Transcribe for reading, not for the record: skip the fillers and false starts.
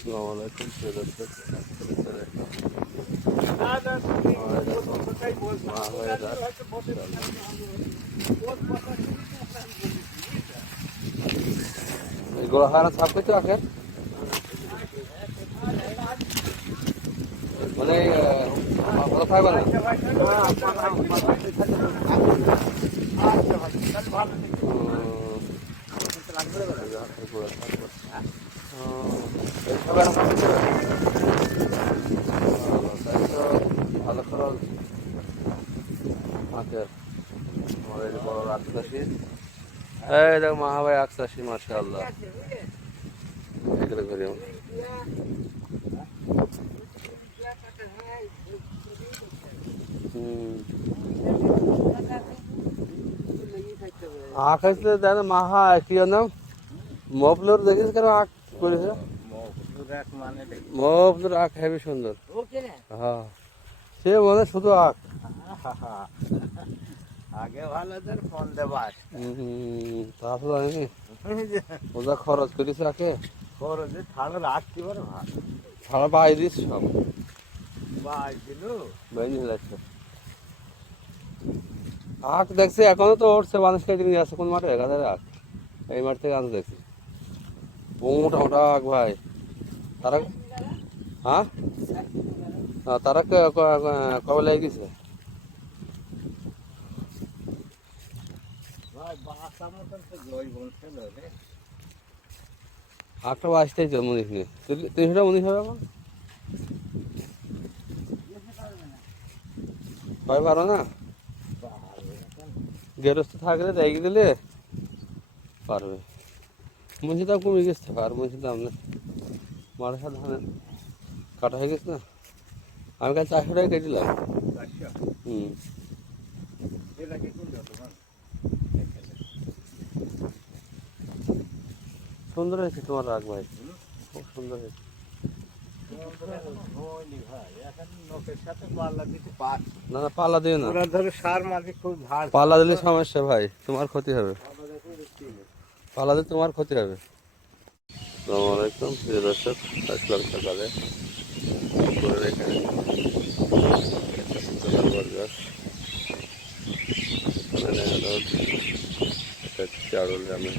আসসালামাইকুম প্রিয় দর্শক, গোড়া খানা ছাপ করছো আখের মানে ভালো থাকবে না। ভালো খরচ আখের আমাদের বড় আখচাষি। এই দেখ মাহাভাই আখচাষি, মাশাআল্লাহ। এগুলো করি আমরা। আখ আসলে দেখ মাহা কি নাম মফলর দেখিস কেন আখ করেছে? মফলর আখ হেবি সুন্দর। হ্যাঁ সে মনে শুধু আখ আগে ভালো ফোন দেবাস তারপর আমি ওটা খরচ করেছে আখে খরচ ছাড়া রাখতে পারে ভালো ছাড়া বাই দিস সব বাই দিল বেঞ্জি লাগছে। আখ দেখছি এখনো তো উঠছে, মানুষ কেটে নিয়ে আসছে কোন মাঠে গাছের আখ। এই মাঠ থেকে আনতে দেখছি মোটা মোটা আখ ভাই। তারা হ্যাঁ তারা কবে লেগে গেছে? আটটা বাজতেই তো মনীষ নিয়ে 300 মনীষ হবে এখন ভয় পারো না? গেরস্ত থাকলে দেখে দিলে পারবে। মনীষের দাম কমে গেছে, আর মনীষের দাম না। মারা ধান কাটা হয়ে গেছে না। আমি কাল 400 টাকা কেটেছিলাম। সুন্দর হয়েছে তোমার রাগ ভাই, খুব সুন্দর হয়েছে। না না পাল্লা দিও না, পাল্লা দিলে সমস্যা ভাই, তোমার ক্ষতি হবে। পাল্লা দিলে তোমার ক্ষতি হবে। আসসালামু আলাইকুম প্রিয় দর্শক, আসলাম সকালে এখানে চারুল গ্রামের